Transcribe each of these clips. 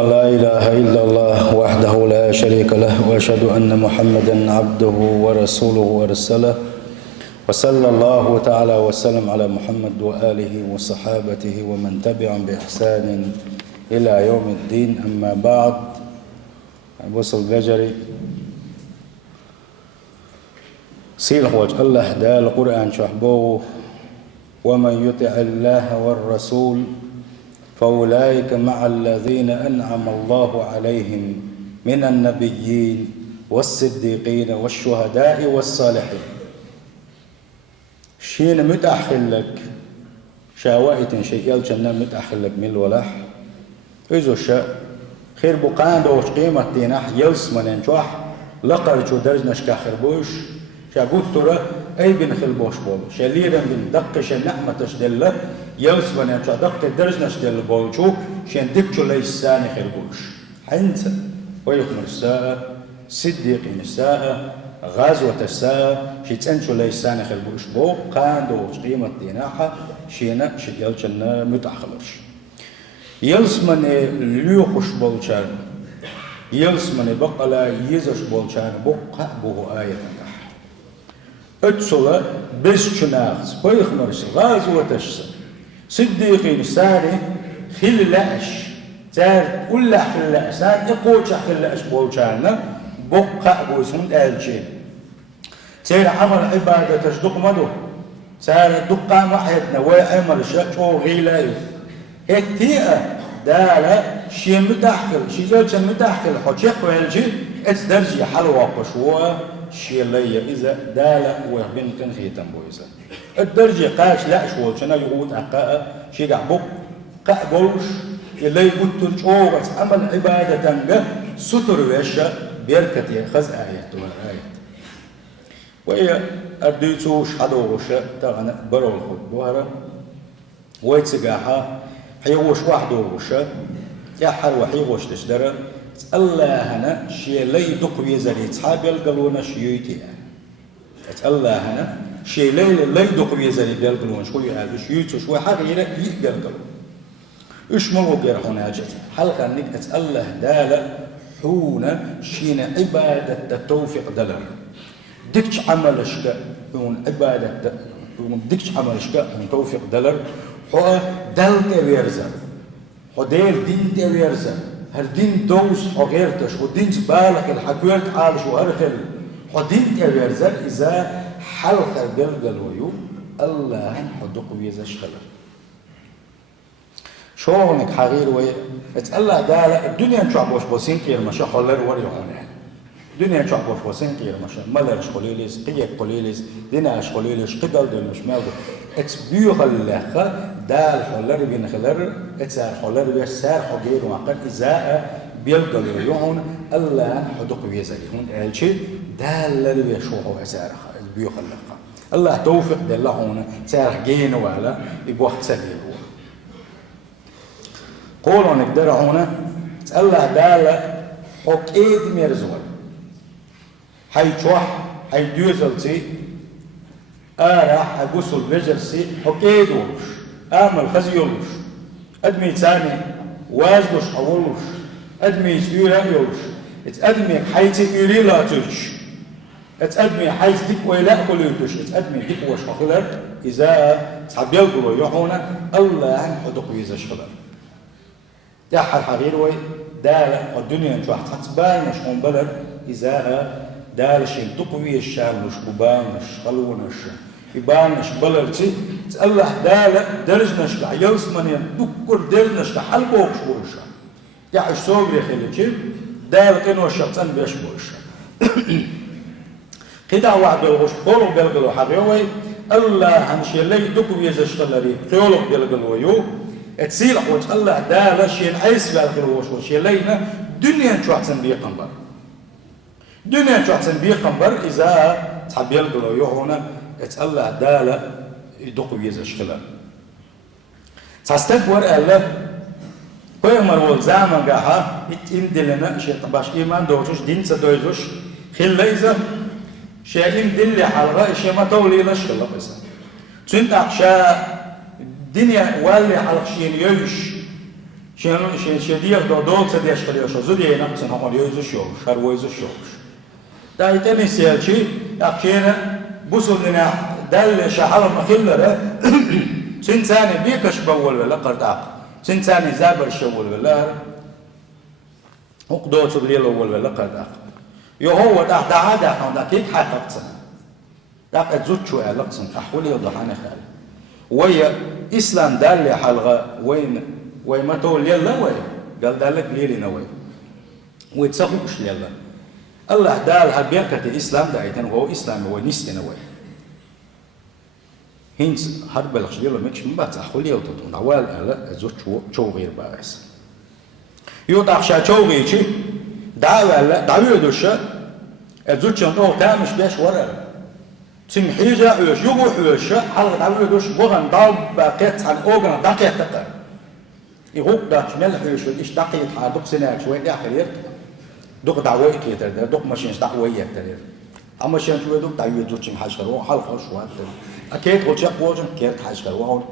لا إله إلا الله وحده لا شريك له وأشهد أن محمدا عبده ورسوله ورسله وصلى الله تعالى وسلم على محمد وآله وصحابته ومن تبعهم بإحسان إلى يوم الدين. أما بعد، وصل بجري سيل وجه الله دا القرآن شحبوه: ومن يطع الله والرسول فأولئك مع الذين أنعم الله عليهم من النبيين والصديقين والشهداء والصالحين. شين متأخر لك شاوائت شيء يلجنا متأخر لك من الولاح إذا شاء خير بقان دوش قيمة ديناح يلسمن انشوح لقر شو درج نشكاخر بوش شاقود ترى أي بن خلبوش بول شليرا بن دق شنعمة تشدل يلسمن انشوح دق درج نشدل بول شو شن دكشو ليش ساني خلبوش حنت ويخمر الساعة صديقين الساعة غازوة الساعة شيتنشو ليش ساني خلبوش بو قان دوش قيمة ديناحة شينا شيالجنا متأخرش يلسمن ليوخش بولشان يلسمن بقلا يزش بولشان بقى بوه آية نح اتسولا بس شناخس بيخمرش غازوة الساعة صديقين ساري خلاش سار كل خلاش سار يقوش خلاش بولشان بقى بوسهم آلشين سير عمل عبادة تشدق مدو سار دقا محيطنا وعمل شو غيلايو هكتيئة دالة شي متأخر شي جلشة متأخر حوشيق ويلجي اتدرجي حلوة قشوة شي اللي إذا دالة ويخبين كان خيتم بويزا الدرجي قاش لا شوال شنا يقود عقاء شي قعبوك قعبوش اللي قلت شوغس عمل عبادة تنقى ستر ويشا بيركتي خز آيات والآيات وإيا أرديتوش حدوغوشا تغنى برو الخد بوهرا ويتسقاحا حيغوش واحدو غوشا يا حلوة حيغوش تشدرا الله هنا شي لي دقوي زري تصحاب يلقلونا شيوتي الله هنا شي لي دقوي زري بيلقلونا شوي هذا شيوتو شوي حغيرة يقلقلو إيش ملو غير هنا جت حلقة انك الله دالة حونا شين عبادة التوفيق دلر دكش عمل شكا يون عبادة دكش عمل شكا يون توفيق دلر هو دل تبيرزا هو دير دين تبيرزا هر دين دوس هو غيرتش هو دين بالغ الحكويرت عالش وهرخل هو دين تبيرزا إذا حلقة قلقل ويو الله حدق ويزش خلر شوونك حغير وي الله دالة الدنيا نشعبوش بوسين كير مشا خلر وريحونه الدنيا نشعبوش بوسين كير مشا ملرش قليليس قيق قليليس ديناش قليليس قدل دل مش مالو اتبيوغ اللخة دال حلر بين خلر اتسار حلر بيش سار حقير وعقل إزاء بيلقل يوحون الله حدق ويزريهون الشي دال لري بيشوحوا أسار بيوغ اللخة الله توفق دلهون سار جين وعلا يبوحت سبيل قولوا نقدر هنا الله دال حقيد ميرزول حي تشوح حي دوزلتي راح أقصل بجرسي حقيد ولش آمل خزيولش أدمي تاني وازلش حولش أدمي سيورا يولش أدمي حيث يري لا تلش أدمي حيث ديك ويلا كليتش أدمي ديك وش خلر إذا صعب يلقوا يحونا الله حدق ويزش خلر تحر حغير وي دال الدنيا نشوح تحتبال مش هم بلد إذا دال شيء تقوي الشام مش كوبانش خلونش يبانش بلرتي الله دال درجنش يلس من يذكر درجنش حلبوك شورش يعش صوبري خليتي دال كانوا الشخصان بيشبوش كده واحد بيلغوش خلق بيلغلو حغيوي الله هنشي اللي تقوي زشتلري خلق بيلغلو يو تسيل حوش الله دال شيء عيس بالغلوش وشي لينا دنيا شو أحسن بيقنبر دنيا شو أحسن بيقنبر إذا تحب يلقلو يهونا الله دال يدق بيزش خلال تستكبر الله كل مرول زمان جاها يتمدلنا شيء طباش إيمان دوجوش دين سدوجوش خل إذا شيء يمدل حلقة شيء ما تولي لش خلا بس تنت عشاء الدنيا واللي حلق شيء يوش شديق دول سديش خليه شو زودي نقصن هم يوزو شوش هرويزو شوش دا يتني سيالشي أكشينا بوسولنا دل شحال مخلرة سنساني بيكش بول ولا قرطاق سنساني زابر شول ولا وقدوت سبليل ولا قرطاق يهو دا عاده دا كيك حققتنا دا زوج شو علاقتنا أحولي وضحنا خال ويا إسلام دل حلقة وين ما تقول يلا وين قال دالك ليلنا وين ويتصفوش يلا الله دال هبيركة الإسلام دايتن وهو إسلام ونستنا وين هينس هرب الخشبير مش مبات أخولي وتطون عوال ألا زوج شو غير بارس يوضع شا شو غير شيء دعوة دوشة زوج شنو تامش بيش ورا تمحيجة ويش يروح ويش حلقة دعوة دوش بغن ضرب باقيت عن أوغن دقيق تقر يروح داش ملح ويش إيش دقيق حادق سناك شوي داخل دوك دعوة كيتر دوك ماشينش دعوة يكتر أما شان شوي دوك دعوة زوج محاشر وحلقة شوي أكيد قلت يقول كيف حاشر وهون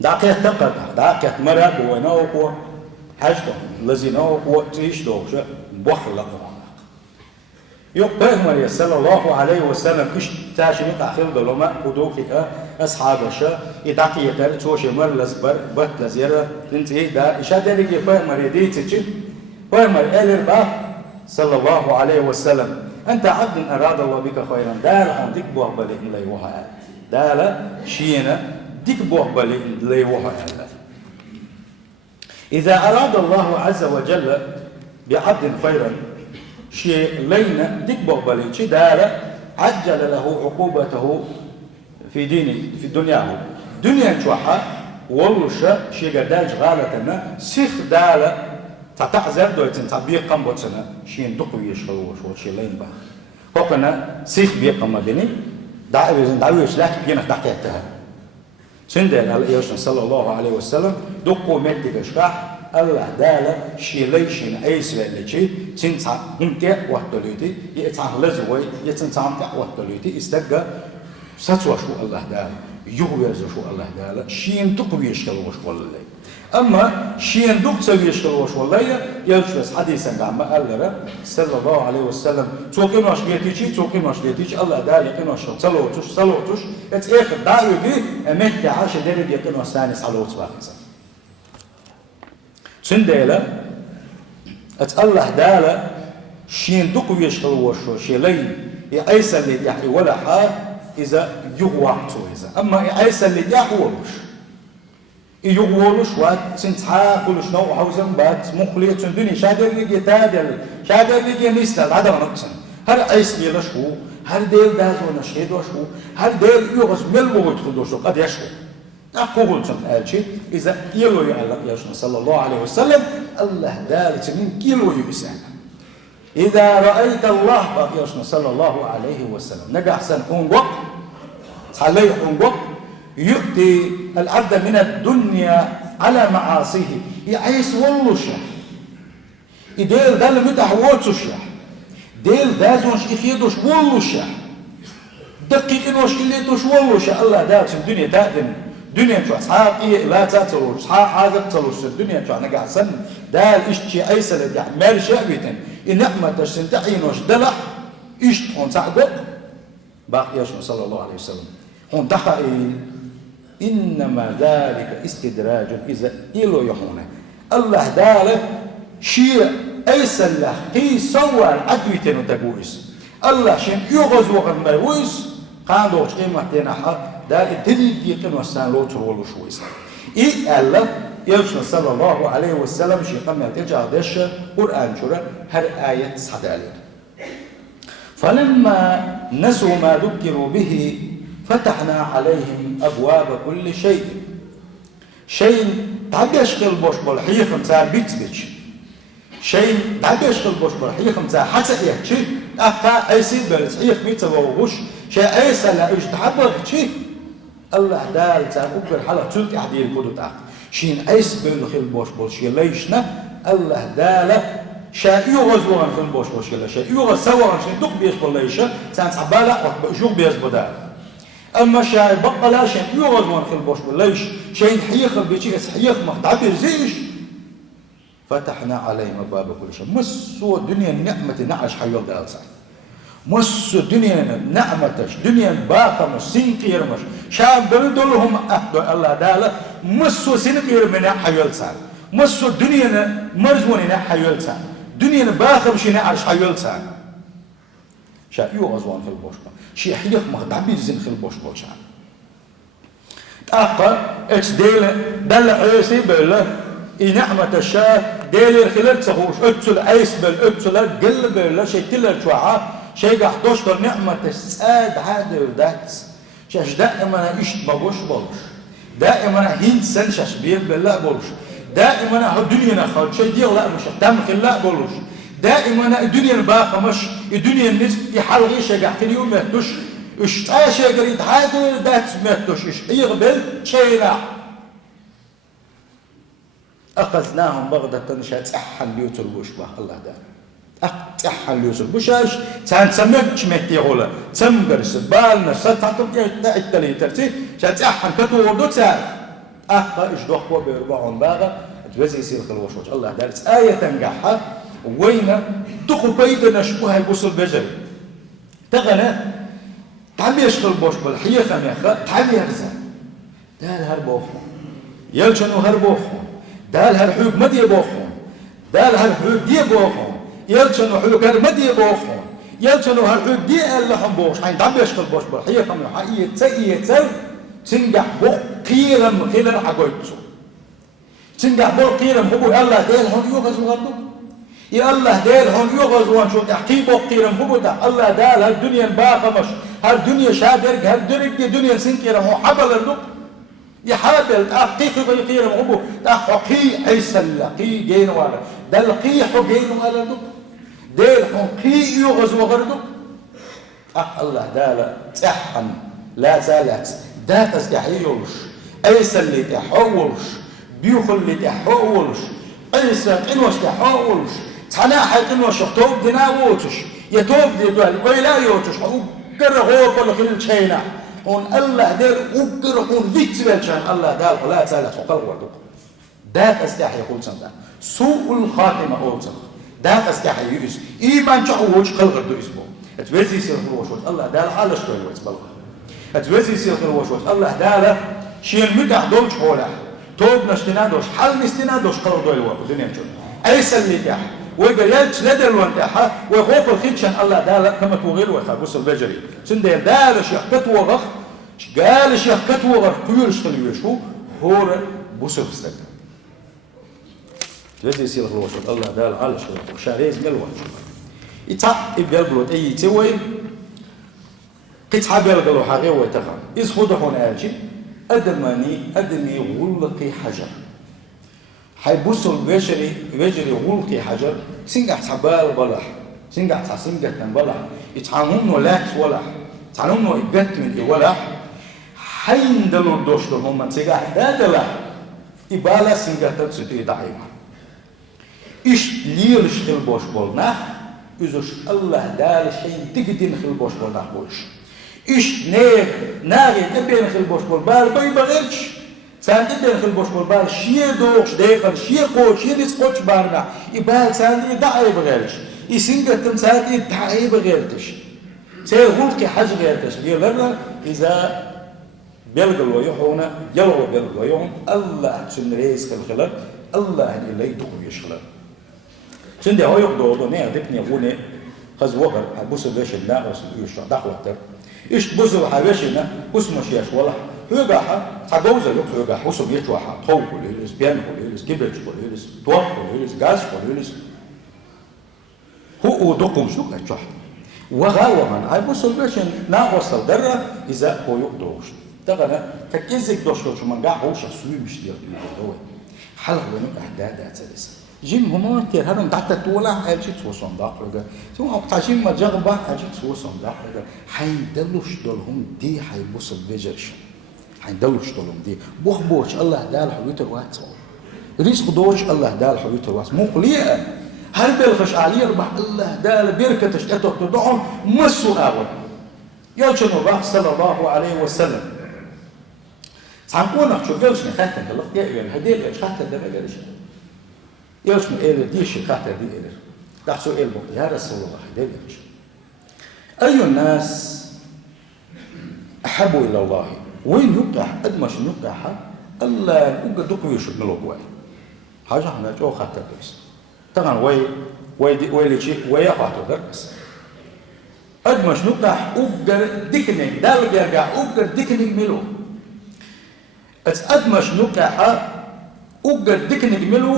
دقيق تقر دقيق مرة بويناو حاجته لزيناو وتعيش دوك شو بخلق يقبل مريم صلى الله عليه وسلم إيش تاشي متأخر دلما ودوك أصحاب الشا يدقي يدار توشي مر لزبر بات لزيرة تنتهي دار إيش هذا اللي يقبل مريم دي تجي قبل مريم الربا صلى الله عليه وسلم أنت عبد أراد الله بك خيرا دار عندك بوه بلي إلي وها دار شينا ديك بوه بلي إلي وها إذا أراد الله عز وجل بعبد خيرا شيء لينا ديك بوه شيء دار عجل له عقوبته في دينه في دنياه دنيا شوحة والله شيء قداج غالتنا سيخ دار تعتذر دوتن تعبير قم بوتنا شيء دقوي يشغلوش وشيء لين بقى هوكنا سيخ بيقم بيني دعويش لك بينا دقيقتها سندل على يوسف صلى الله عليه وسلم دقو مدك شرح الله دالا شيء ليشين أيس لشي تنصع انت وحدلوتي يتعه لزوي يتنصع انت وحدلوتي استجا ستوى شو الله دالا يغوي شو الله دالا شيء دقوي يشغلوش والله أما شيء دوك تسوي يشتغلوش والله يلبس حديثا عن ما قال صلى الله عليه وسلم توقين واش بيتيجي توقين واش بيتيجي الله دال يقين واش صلوتوش اتاخر دعوه دي امت 10 درجه يقين واش ثاني صلوت باقي سنديلا ات الله دال شيء دوك يشتغلوش شيء لي يعيس اللي يحكي ولا حال اذا يغوعتو اذا اما يعيس اللي يحولوش يقولوا شوات سنتها كل شنو حوزن بات مخلية سندني شادر لقي تادل شادر لقي نيسنا هذا ما نقصن هل عيس بيلا شو هل ديل دازو نشهد وشو هل ديل يغس ملو يدخل شو قد يشو أقول سن ألشي إذا يلو يعلق يشنا صلى الله عليه وسلم الله دالت من كيلو يبسان إذا رأيت الله بقى يشنا صلى الله عليه وسلم نجح سن أنقق عليه أنقق يؤتي العبد من الدنيا على معاصيه يعيس والله شح يديل ده اللي متحوطش شح ديل ده زونش يخيدوش والله شح دقيق إنوش كليتوش والله شح الله دات الدنيا تقدم دنيا شو أصحاب إيه لا تاتلوش أصحاب حاجة تلوش الدنيا شو أنا قاعد سن ده الإشتي أيس اللي يعني مال شعبيتن النعمة تشتنتعينوش دلع إيش هون تعبق باقي يشمع صلى الله عليه وسلم هون دخل إنما ذلك استدراج إذا إلو يحونه الله داله شيء أيس الله هي سوى العدويتين وتقويس الله شين يغز وغن مرويس قاندوش إما تنحى دال الدليل يقين وستان لو ترولو شويس إيه الله يوشنا صلى الله عليه وسلم شيء قم يلتجع دش قرآن شرع هر آية صدالي فلما نسوا ما ذكروا به فتحنا عليهم أبواب كل شيء تعبيش قل بوش بالحيخ متاع بيتبتش شيء تعبيش قل بوش بالحيخ متاع حتى يحكي أخا أيسيد بالحيخ ميتا وغوش شيء أيسا لا إيش تحبك شيء الله دال تاع أكبر حلقة تلك أحدي الكودو تاع شين أيس بالخيل بوش شيء ليشنا الله دال شاء يغز وغن خيل بوش شيء شاء يغز سوا شيء دق بيش بالليشة تاع تعبالة وجوق بيش بدال أما شاي بقلا شيء يغزون خل بوش ليش شيء حيخ بيجي حيخ مخدعبير زيش فتحنا عليهم باب كل شيء مسوا الدنيا نعمة نعش حيول دالسا مسوا الدنيا نعمتش دنيا باقة مش سنقير مش شاب بلدلهم أهدو الله دالا مسوا سنقير من حيول سال مسوا الدنيا مرزون حيول سال دنيا باقة مش نعش حيول سال شا يغزون في البوش شي حيخ مخدعبير زين في البوش شا أقل إتش دل عيسي بله نعمة الشاء ديلي خلال تسخوش اتسل عيس بل اتسل قلب بل شيء تلر شوعا شيء قحدوش در نعمة الساد هذا وداتس شاش دائما إشت بغوش بولش دائما هين سن شاش بير بلا بولش دائما الدنيا نخل شيء دير لا مش تم خلا بولش دائما الدنيا باقة مش الدنيا الناس يحلغي شيء قحد اليوم مهتوش إشت شيء قريد هذا داتس مهتوش إشت يغبل شيء راح أخذناهم بغدة شات أحل ليوت البوشبه الله دار أحل ليوت البوشاش تان سمك متي غلا تمبرس بالنا ستعطب التلي ترتي شات أحل كتوردو تار أخا إيش دوخوا بيربعون باغا توزي يصير خلوش الله دار آية تنجحها وين تخو بيدنا شبوها يبوصل بجري تغنى تعبي يشغل بوشبه الحية خميخة تعبي يرزا دال هربوخو يلجنو هربوخو دال هالحوق ما ديبوخون دال هالحوق ديبوخون يلشنو حوق هال ما ديبوخون يلشنو هالحوق دي اللحم بوش حين تعبي يشغل بوش بالحية كم حقيقة تسير تنجح بوخ قيرم خيلر حقويتسو تنجح بوخ قيرم هو الله ديل هون يغزو غردو يا الله ديل هون يغزو وانشو تحكي بوخ قيرم هو دا الله دال هالدنيا باقة مش هالدنيا شادرق هالدرق دي دنيا سنكيرم هو حبل الدق يحابل أقي في قيرم أبو أقي عيسل قي جين ولا دل قي حو جين ولا دو دل حو قي يغزو غردو الله دال تحن لا زالت دا تستحيلش عيسل اللي تحولش بيوخل اللي تحولش عيسل إنوش تحولش تناحي إنوش توب دناوتش يتوب دي دول ولا يوتش قرغوب ولا خلال شينا هون الله دال وقر هون فيتبال شان الله دال ولا زالت وقر وردوك دا تستحي يقول سندا سوء الخاتمة أوتر دا تستحي يؤس إيمان شعوش خلق الدو اسمه اتوزي سير الوشوش الله دال حالش كوي ويتبالغ اتوزي سير الوشوش الله دال شين مدح دولش حوله توب نشتنا دوش حل نستنا دوش قرر دول وقت دنيا جون أي سلي تاح ويقول يلش لدل وانتاحة ويخوف الخيتشان الله دال كما توغير ويخابوس البجري سندير دال شيخ كتوغخ قال شيخ كتوغخ كيورش خليوشو هور بوسو بستك تبدي يصير الوشوط الله دال على شيخ وشاريز ملوان يتع يبلغلو أي تسوي قطعة بلغلو حقيقة ويتخم يسخدو هون ألشي أدمي غلقي حجر حيبوسو البجري غلقي حجر سنقع تبال بلح سنقع تسنقع بلح يتعاملون لاكس ولح تعلموا إجت من الولح حين دلوا دوش لهم من سجاه دادلا إبالة سنجات تسدي دعيمة إيش ليرش خل باش بالنا إذاش الله دال شيء تقدين خل باش بالنا بولش إيش ناغي تبين خل باش بالبال بغيرش سان تبين خل باش بالبال شيء دوش داخل شيء قوش شيء نسقوش بارنا إبال سان دعي بغيرش يسنجات تمساتي دعي بغيرتش سير غلقي حاجة غير تشبيه لنا إذا بيلقوا يحونا يلو بيلقوا يحون الله سنريس خلال الله اللي يدخل يشغل سندي هو يقدر نه دكني يقولني خز وقر بوس البيش الناقص يشرب دخل أكتر إيش بوس الحبيشنا بوس مشيش ولا هو جاها تعجوز الوقت هو جاها بوس بيجوا طول كله بيان كله كبرج كله دوار كله غاز كله هو دقم شو كتشح وغاوة هاي بوصل بيشن ناقص درة إذا هو يقدرش تغنى كإزاي دوش من قاع هوش سوي مش دير دوت حلو ونو أحداث أتلس جيم هم كتير هذا متعطى تولا أجي توصل داخله ثم أبتعشين ما جربه أجي توصل داخله حيدلوش دولهم دي حيبوصل بيجرش حيدلوش دولهم دي بوش الله دال حويت الوقت رزق دوش الله دال حويت الوقت مو قليل هل بلغش عليه ربح الله دال بيركتش تدعم مسوا أول يلشن وباق صلى الله عليه وسلم تعنقونا شو يلشن خاتم الله يأيون هديل يلش خاتم ده ما يلش يلشن إيل ديش خاتم دي إيل دحسو إيل بقي يا رسول الله هديل يلش أي الناس أحبوا إلى الله وين يقع أدمش يقع الله يقع دقوا يشوف ملوك حاجة احنا جو خاتم بس طبعا وي يقعتوا درس أدمش نقع أقدر دكني دال جرجع أقدر دكني ملو أدمش نقع أقدر دكني ملو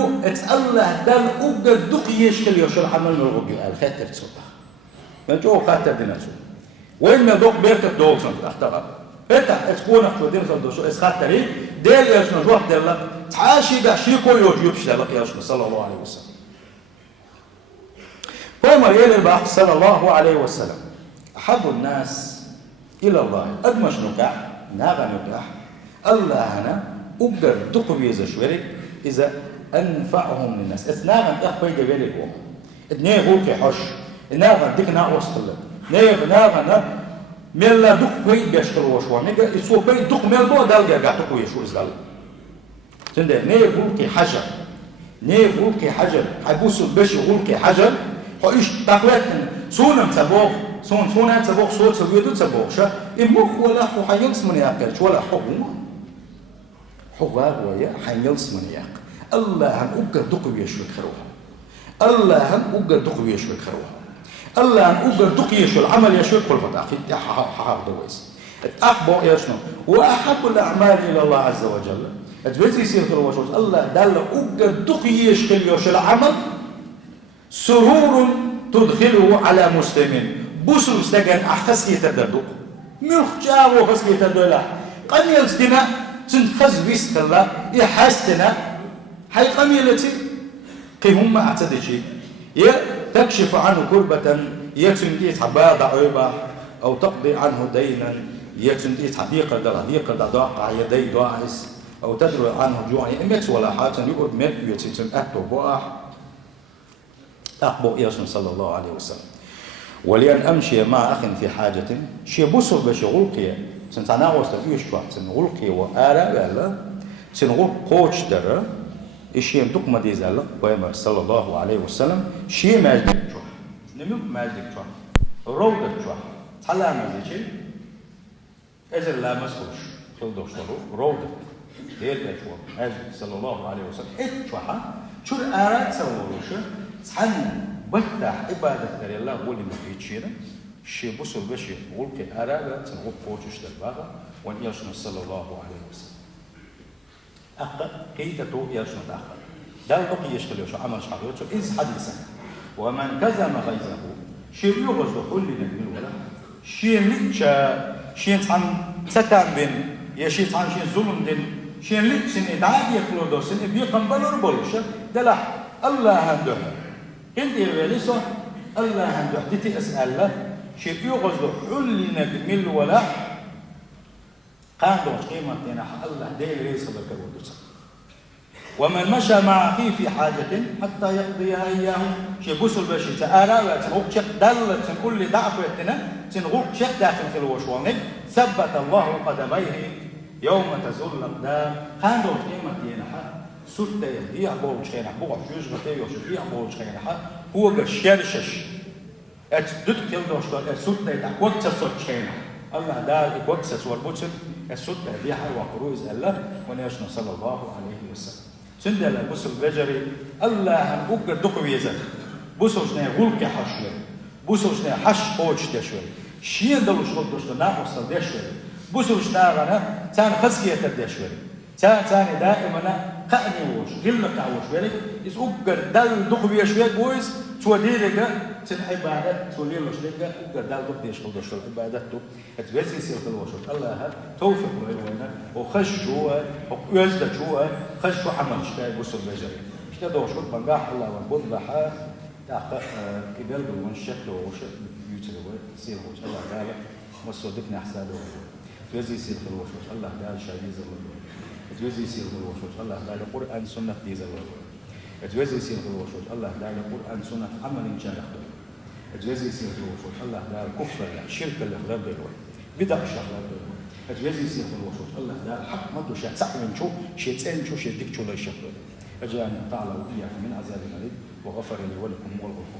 الله دال أقدر دق يشكل يشل عمل الرجوع الخاتر تصبح من جو خاتر ديناتو وين ما دق بيركب دوغسون تحتها بيتا تكون أخذ دين صدوسو إسخاتري ديل يشنا جوح ديلا تعاشي داشيكو يوجيبش لك يشنا صلى الله عليه وسلم فمر يلبح صلى الله عليه وسلم أحب الناس إلى الله أدمش نكح ناغا نكح الله أنا أقدر دقويز شويرك إذا أنفعهم للناس إثناغا أخبي جبالك وهم إثنين غولك حش إثناغا ديك ناقوص الله ناغا ميلا دقوي بيشتر وشوار نيجا إسوه بي دق ميل بو دالجا قاعدقوي شو إزدال تنده نيه غولك حجر نيه غولك حجر حبوس البشي غولك حجر حيش تقويتن سونم تبوغ سونا تبوغ صوت سويدو تبوغ شا إموخ ولا حو حيلس من ياقلش ولا حوار ويا حيلس من ياق الله هم أقدر دقوا يشوك خروها الله هم أقدر دقوا يشوك خروها الله هم أقدر دقوا يشوك العمل يشوك كل فتاة في حق دويس أقبو يشنو وأحب الأعمال إلى الله عز وجل أتبزي يصير خروش الله دال أقدر دقوا يشوك العمل سرور تدخله على مسلمين بوسو استجن أحسي تدردو مخجاو خسي تدولا قميل ستنا تنخز بيست الله يحستنا حي قميلتي قيهم أعتدشي تكشف عنه كربة يتندي حبا ضعيبة أو تقضي عنه دينا يتندي حديقة ضاقع يدي ضاعس أو تدري عنه جوع إمت ولا حاجة يقول مت يتم أكتو بواح أقبو ياسم صلى الله عليه وسلم ولأن أمشي مع أخ في حاجة شي بصر بشي غلقية سنتناوز تفيش واحد سنغلقية وآراء ولا سنغلق قوش درة إشي يمدق مديزة ويما صلى الله عليه وسلم شي ماجدك جوح نميق ماجدك جوح روضك جوح تحلى مزيجي إذن لا مسخوش خلدوش طلوف روضك ديل جوح ماجدك صلى الله عليه وسلم إت جوحا شو الآراء تسوروش تحلى بتاع عبادة الله ولي ما فيتشينا شيء بصر بشي قولك أرادا تنغب فوتش دلباغا وان يرشنا صلى الله عليه وسلم أقا كيتا تو يرشنا أقا دال بقي يشغل يوشو عمل شحبيوتو إز حديثا ومن كزم غيظه شيء يغز كل نبي ولا شيء لتشا شيء عن ستان بين يا شيء عن شيء ظلم دين شيء لتشن إدعاد يكلو دوسن بيقن بلور بولوشا دلح الله هندوها انت يباليسو الله عنده حديثي أسأل له شيء يغز حلنا بمل ولا قادوا قيمة تنح الله ديل ليس بالكبودس ومن مشى مع أخيه في حاجة حتى يقضيها إياه شيء بوصل بشي تآرى وتنغوك شك دلت كل دعوتنا تنغوك شك داخل في الوشوانك ثبت الله قدميه يوم تزول الأقدام قادوا قيمة تنح سلطة يهديها بوش خينح بوش يجغتي وشبيها بوش خينح هو بشيرشش أتدد كل دوشتر السلطة يتعقوك تسوط خينح الله دار يقوك تسوط بوتن السلطة يهديها وقروز الله ونيشنا صلى الله عليه وسلم سندل بوصل بجري الله هم أقر دقوي يزل بوصل شنية غلق حشوي بوصل شنية حش قوش دشوي شين دولش غلق دوشتر ناقصر دشوي بوصل شنية تان خزكية دشوي تاني دائما قأني وش غلق عوش بيرك إذ أقر دل دقوي شوي بويس توديلك تن عبادات تولي له شليك أقدر دال ضد يشغل دوشل عبادته أتبزي يصير في الوشل الله هذا توفق له وينه وخش جوا ويزد جوا خش وعمل شتاي بوصل بجري شتا دوشل بنجاح الله ونبض لها تاخ كبل بالشكل وشكل يوتيوب يصير وش الله قال وصدقنا حسابه تبزي يصير في الوشل الله قال شايز الله تبزي يصير في الوشل الله قال القرآن سنة ديز الله تبزي يصير في الوشل الله قال القرآن سنة عمل إن شاء الله تجازي سير الوفود الله دار كفر شرك اللي خلال دلوقتي بدأ الشغلات أجازي سيد الوسط الله ده الحق ما دوش سعين شو شيء تسأل شو شيء ديك شو لا يشغل أجي أن تعالى وإياك من عذاب الغريب وغفر لي ولكم والغفور